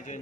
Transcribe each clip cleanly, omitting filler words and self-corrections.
aja.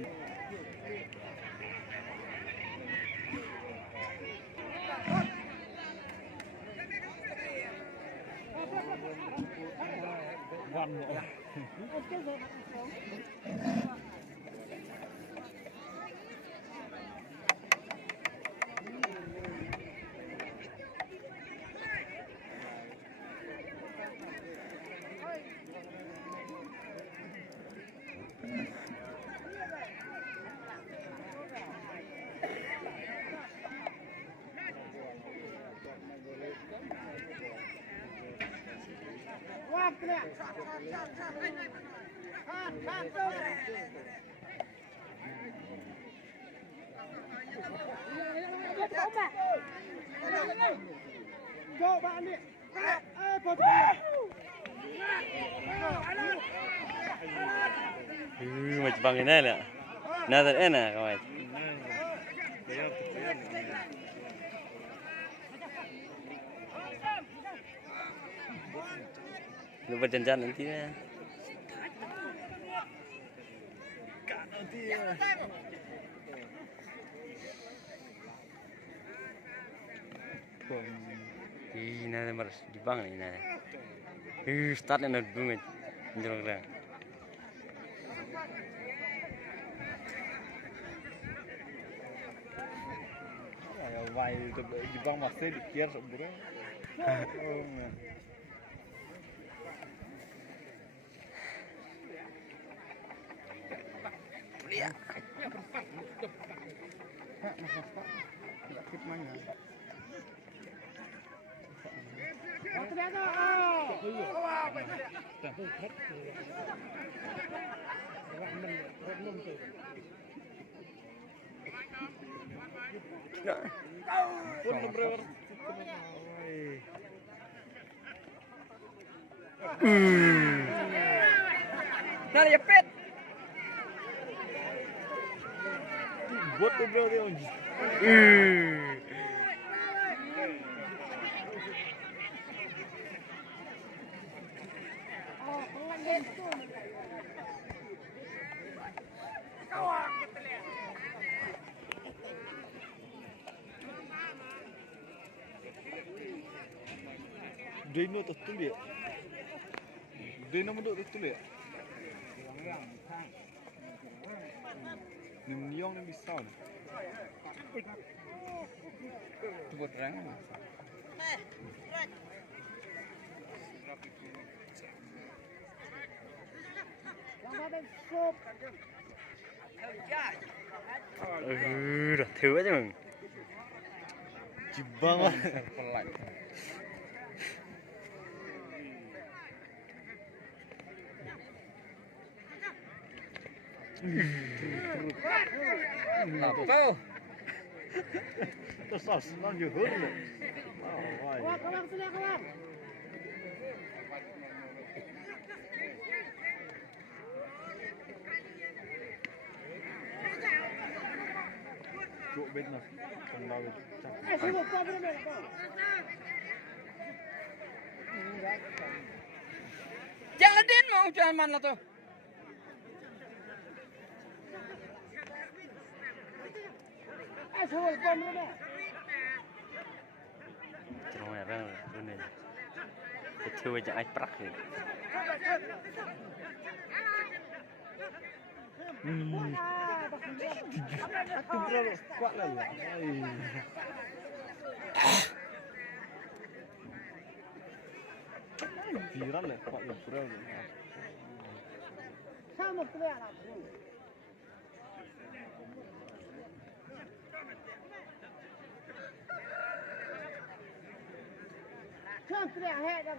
Macam bang ini lah. Nazar enak kawan. Lupa janjian nanti ya. Ini ada maras di bang ini ada. Start yang ada bunga jorang. Vai di bang masih dikir sebenarnya. Lihat. Nah, ya pet. Buat bro dia onde. Dino tutul ya. Dino menduk tutul ya. Nimyong ni bisa. Buat rang. Dah thử aja mừng. Jibang lah. Pelan. Apa? Terus asal juga loh. Kawan, sudah kawan. Cuk bednas. Kembali. Sudah kau berapa kau? Jangan din mau jangan mana tuh. Sudah kau berapa? Trong này đang bên này. Cái thưa cho ai prak vậy. Terlalu kuat lah ya. Viral lah kuat lah terlalu. Sama sudah lah. Sudah head dah.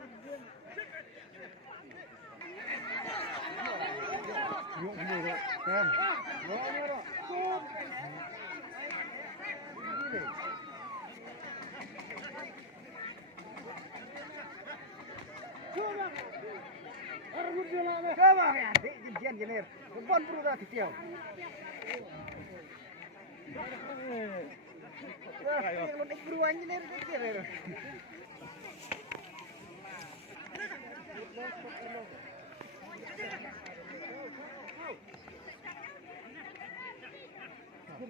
Yuk ni dah. Kan. Coba ya, jian jenis. Kebon perlu dah tiap. Yang lo naik beruang jenis tiap. Oh,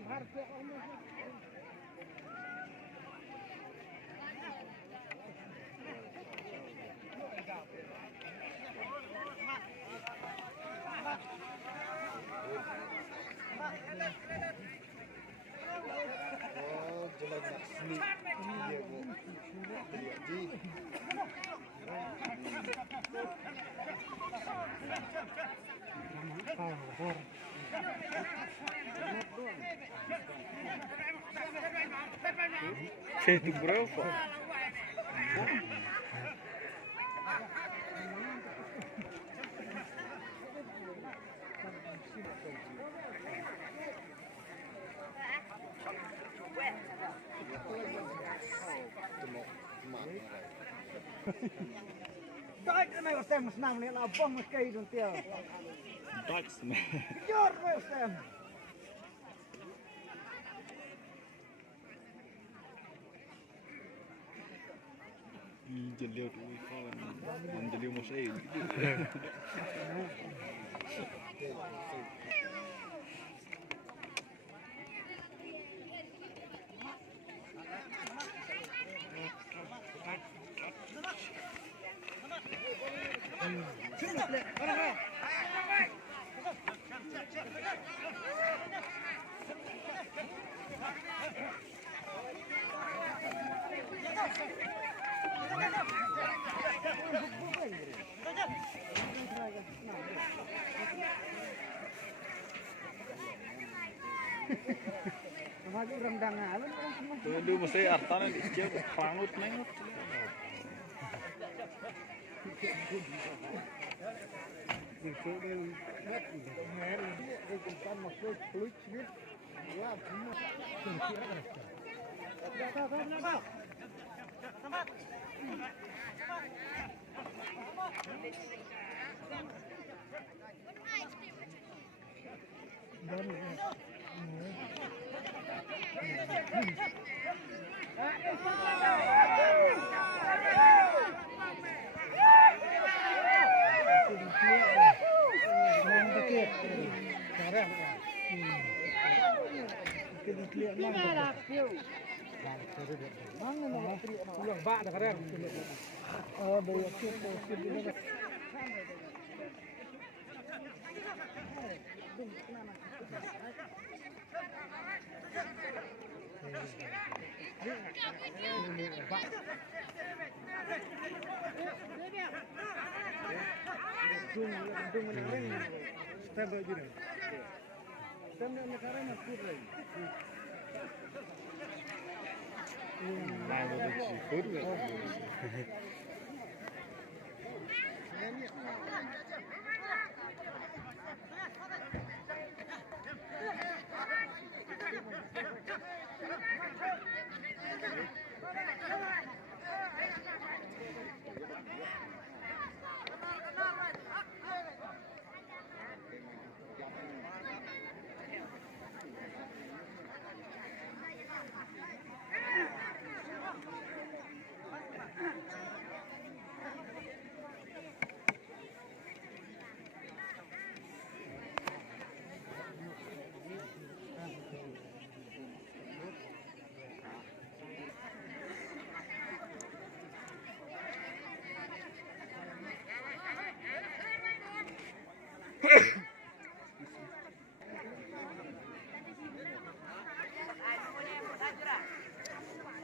jalan nak seni. Iya, Bu. Lihat ji. Itu berapa? Đại cái này xem một năm này là bom một cây đồng tiền. Ducksman. Giỏi rồi xem. Jalil tu kawan. Jalil Mosai. Maju rendang alun orang semua. Tu dulu Mosai artana dia pangut mengut.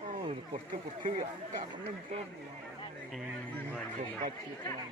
Oh, portu ya. Tak mentor. Kecil kan.